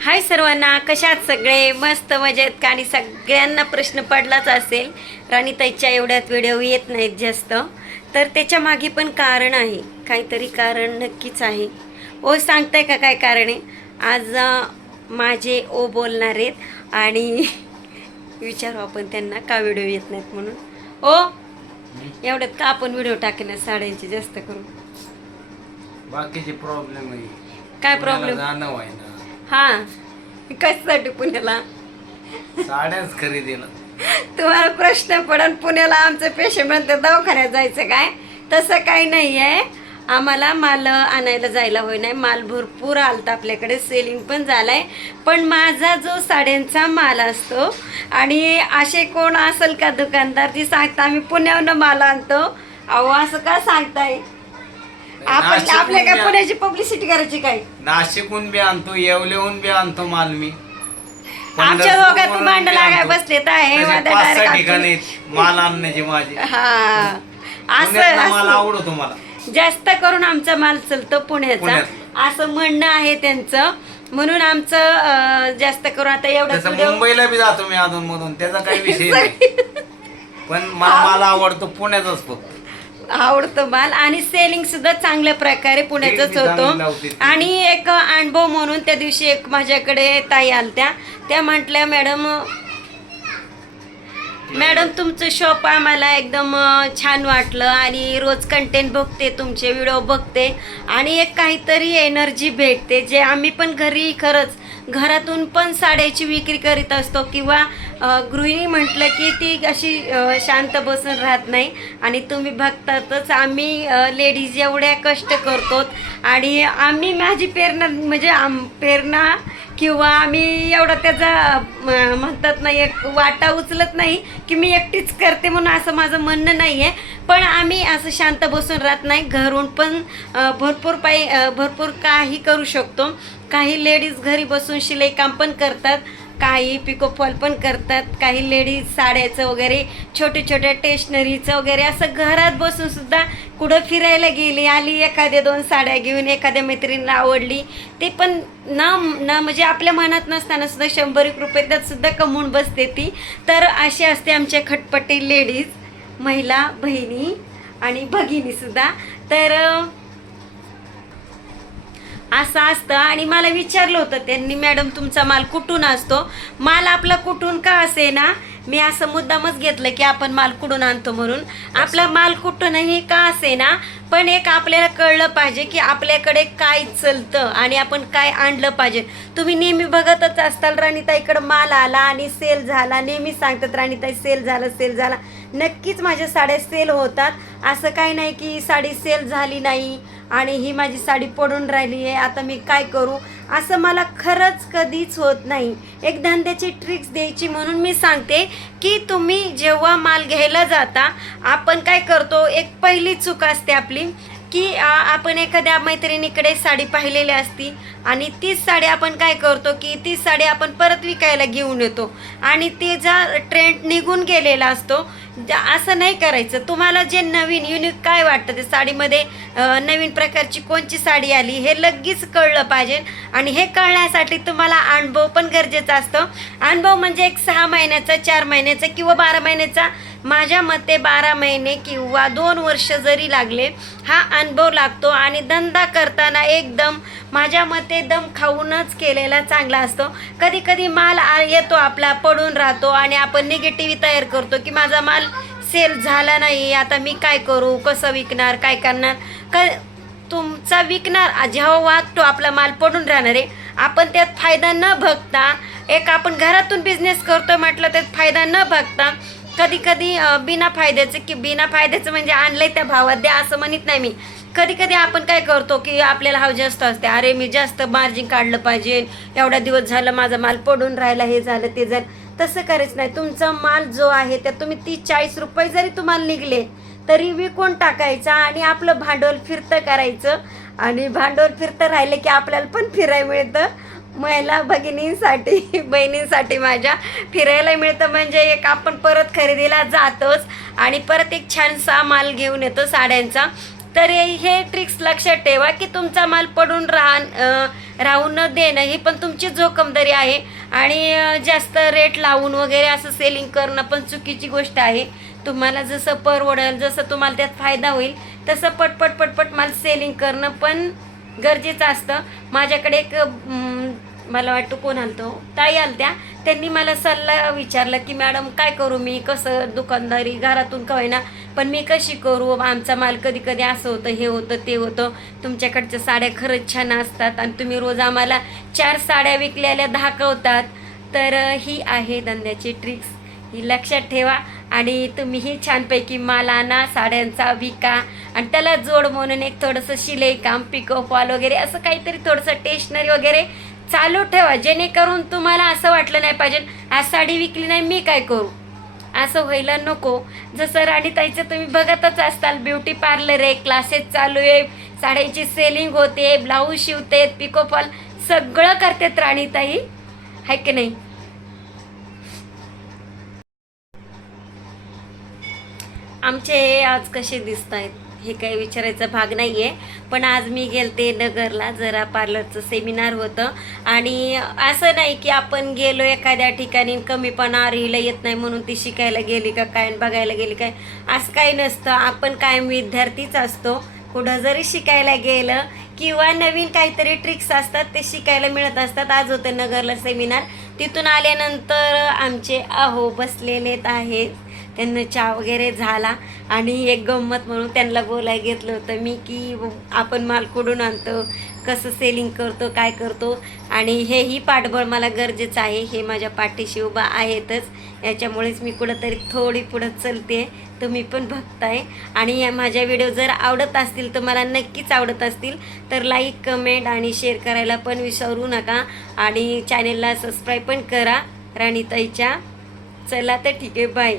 हाय सर्वांना कशात सगळे? मस्त मजेत का? आणि सगळ्यांना प्रश्न पडलाच असेल. राणीताईच्या एवढ्यात व्हिडिओ येत नाहीत जास्त. तर त्याच्यामागे पण कारण आहे. काहीतरी कारण नक्कीच आहे. ओ सांगताय का काय कारण आहे? आज माझे ओ बोलणार आहेत आणि विचारू आपण त्यांना का व्हिडिओ येत नाहीत म्हणून? ओ एवढ्यात का आपण व्हिडिओ टाकणार? साड्यांचे जास्त करून. बाकीचे प्रॉब्लेम आहे. काय प्रॉब्लेम हां. कशासाठी पुण्याला? साड्याच खरेदीला. तुम्हाला प्रश्न पडन पुण्याला आमचं पेशंट म्हणते दवाखान्यात जायचं काय? तसं काही नाही आहे आम्हाला माल आणायला जायला होय नाही माल भरपूर आलता आपल्याकडे सेलिंग पण झालाय. पण माझा जो साड्यांचा माल असतो आणि असे कोण असेल का दुकानदार जी सांगता आम्ही पुण्यावरनं माल आणतो. अहो असं का सांगताय? आपण आपल्या काय बी- पुण्याची पब्लिसिटी करायची काय? नाशिकहून बी आणतो येवलेहून बी आणतो माल मी आमच्या दोघात पंढरपूरहून भांडण बी लागाय आणतो. बसलेत आहे तसे माझ्या पाच सहा direct ठिकाणी माल आणण्याचे माझे. हा. पुण्यातला असं माल असं आवडतो मला. जास्त करून आमचा माल चलतो पुण्याचा. असं म्हणणं आहे त्यांचं. म्हणून आमचं अं, जास्त करून आता एवढा तसं मुंबईला बी जातो मी अधून मधून त्याचा काही विषय नाही. पण मला माल आवडतो पुण्याचाच फक्त. आवडतो माल आणि सेलिंग सुद्धा चांगल्या प्रकारे पुण्याचाच होतो. आणि एक अनुभव म्हणून त्या दिवशी एक माझ्याकडे ताई आलत्या. त्या म्हटल्या मॅडम मॅडम तुमचं शॉप आम्हाला एकदम छान वाटलं आणि रोज कंटेंट बघते तुमचे व्हिडिओ बघते आणि एक काहीतरी एनर्जी भेटते जे आम्ही पण घरी खरंच घरातून पण साड्याची विक्री करीत असतो किंवा गृहिणी म्हटलं की ती अशी शांत बसून राहत नाही. आणि तुम्ही बघतातच आम्ही लेडीज एवढ्या कष्ट करतो आणि आम्ही माझी प्रेरणा म्हणजे आम प्रेरणा किंवा आम्ही एवढा त्याचा म्हणतात ना एक वाटा उचलत नाही की मी एकटीच करते म्हणून असं माझं म्हणणं नाही आहे पण आम्ही असं शांत बसून राहत नाही. घरून पण भरपूर पायी भरपूर काही करू शकतो. काही लेडीज घरी बसून शिलाई काम पण करतात. काही पिकोफॉल पण करतात काही लेडीज साड्याचं वगैरे छोटे छोट्या टेशनरीचं वगैरे असं घरात बसून सुद्धा कुठं फिरायला गेली आली एखाद्या दोन साड्या घेऊन एखाद्या मैत्रिणीला आवडली ते पण ना ना म्हणजे आपल्या मनात नसताना सुद्धा शंभर एक रुपये त्यात सुद्धा कमवून बसते ती. तर अशी असते आमच्या खटपटी लेडीज महिला बहिणी आणि भगिनीसुद्धा तर असं असतं. आणि मला विचारलं होतं त्यांनी मॅडम तुमचा माल कुठून असतो? माल आपला कुठून? का असे ना? मी असं मुद्दामच घेतलं की आपण माल कुठून आणतो म्हणून? आपला माल कुठूनही का असे ना? पण एक आपल्याला कळलं पाहिजे की आपल्याकडे काय चलतं आणि आपण काय आणलं पाहिजे. तुम्ही नेहमी बघतच असताल राणीताईकडं माल आला आणि सेल झाला. नेहमी सांगतात राणीताई सेल झालं सेल झाला. नक्कीच माझ्या साड्या सेल होतात. असं काही नाही की साडी सेल झाली नाही आणि ही माझी साडी पडून राहिली आहे. आता मी काय करू? असं मला खरंच कधीच होत नाही. एक धंद्याची ट्रिक्स द्यायची म्हणून मी सांगते की तुम्ही जेव्हा माल घ्यायला जाता आपण काय करतो? एक पहिली चूक असते आपली की आपण एखाद्या मैत्रिणीकडे साडी पाहिलेली असती आणि तीच साडी आपण काय करतो की तीच साडी आपण परत विकायला घेऊन येतो आणि ते जा ट्रेंड निघून गेलेला असतो म्हणजे असं नाही करायचं. तुम्हाला जे नवीन युनिक काय वाटतं ते साडीमध्ये नवीन प्रकारची कोणची साडी आली हे लगेच कळलं पाहिजे. आणि हे कळण्यासाठी तुम्हाला अनुभव पण गरजेचा असतो. अनुभव म्हणजे एक सहा महिन्याचा चार महिन्याचा किंवा बारा महिन्याचा. माझ्या मते बारा महिने किंवा दोन वर्ष जरी लागले हा अनुभव लागतो आणि धंदा करताना एकदम माझ्या मते दम खाऊनच केलेला चांगला असतो. कधी कधी माल येतो आपला पडून राहतो आणि आपण निगेटिव्ह तयार करतो की माझा माल सेल झाला नाही आता मी काय करू कसं विकणार काय करणार? क तुमचा विकणार? जेव्हा वागतो आपला माल पडून राहणार आहे. आपण त्यात फायदा न बघता एक आपण घरातून बिझनेस करतो म्हटलं त्यात फायदा न बघता कधी कधी बिना फायद्याचं की बिना फायद्याचं म्हणजे आणलंय त्या भावात द्या असं म्हणत नाही मी. कधी कधी आपण काय करतो की आपल्याला हाव जास्त असते. अरे मी जास्त मार्जिन काढलं पाहिजे. एवढा दिवस झालं माझा माल पडून राहिला हे झालं ते झालं. तसं करायचं नाही. तुमचा माल जो आहे त्या तुम्ही तीस चाळीस रुपये जरी तुम्हाला निघले तरी विकून टाकायचा आणि आपलं भांडवल फिरतं करायचं. आणि भांडवल फिरतं राहिलं की आपल्याला पण फिरायला मिळतं. महिला भगिनींसाठी बहिणींसाठी माझ्या फिरायला मिळतं. म्हणजे एक आपण परत खरेदीला जातोच आणि परत एक छानसा माल घेऊन येतो साड्यांचा. तर हे ट्रिक्स लक्षात ठेवा की तुमचा माल पडून राहा राहून न देणं ही पण तुमची जोखमदारी आहे. आणि जास्त रेट लावून वगैरे असं सेलिंग करणं पण चुकीची गोष्ट आहे. तुम्हाला जसं परवडेल जसं तुम्हाला त्यात फायदा होईल तसं पटपट पटपट मला सेलिंग करणं पण गरजेचं असतं. माझ्याकडे एक मला वाटतं कोण आलतो ताई आलत्या. त्यांनी मला सल्ला विचारला की मॅडम काय करू मी? कसं दुकानदारी घरातून का होईना? पण मी कशी करू? आमचा माल कधी कधी असं होतं हे होतं ते होतं. तुमच्याकडच्या साड्या खरंच छान असतात आणि तुम्ही रोज आम्हाला चार साड्या विकलेल्या दाखवतात. तर ही आहे धंद्याची ट्रिक्स ही लक्षात ठेवा आणि तुम्हीही छानपैकी माल आणा साड्यांचा विका आणि त्याला जोड म्हणून एक थोडंसं शिलाई काम पिको वगैरे असं काहीतरी थोडंसं टेशनरी वगैरे चालू ठेवा जेणेकरून तुम्हाला असं वाटलं नाही पाहिजे आज साडी विकली नाही मी काय करू? असं व्हायला नको. जसं राणीताईचं तुम्ही बघतच असताल ब्युटी पार्लर आहे क्लासेस चालू आहे साड्यांची सेलिंग होते ब्लाऊज शिवते पिकोपॉल सगळं करतात राणीताई. आहे की नाही? आमचे हे आज कसे दिसत आहेत हे काही विचारायचा भाग नाही आहे पण आज मी गेलते नगरला जरा पार्लरचं सेमिनार होतं. आणि असं नाही की आपण गेलो एखाद्या ठिकाणी कमीपणा हिला येत नाही म्हणून ती शिकायला गेली का काय बघायला गेली काय? असं काही नसतं. आपण कायम विद्यार्थीच असतो. कुठं जरी शिकायला गेलं किंवा नवीन काहीतरी ट्रिक्स असतात ते शिकायला मिळत असतात. आज होतं नगरला सेमिनार. तिथून आल्यानंतर आमचे अहो बसलेलेत आहेत. त्यांना चहा वगैरे झाला आणि एक गंमत म्हणून त्यांना बोलायला घेतलं होतं मी की आपण माल कुठून आणतो? कसं सेलिंग करतो? काय करतो? आणि हेही पाठबळ मला गरजेचं आहे. हे माझ्या पाठीशी उभा आहेतच. याच्यामुळेच मी कुठंतरी थोडी पुढं चलते. तुम्ही पण बघताय. आणि या माझ्या व्हिडिओ जर आवडत असतील तर मला नक्कीच आवडत असतील तर लाईक कमेंट आणि शेअर करायला पण विसरू नका. आणि चॅनेलला सबस्क्राईब पण करा राणीताईच्या. चला तर ठीक आहे बाय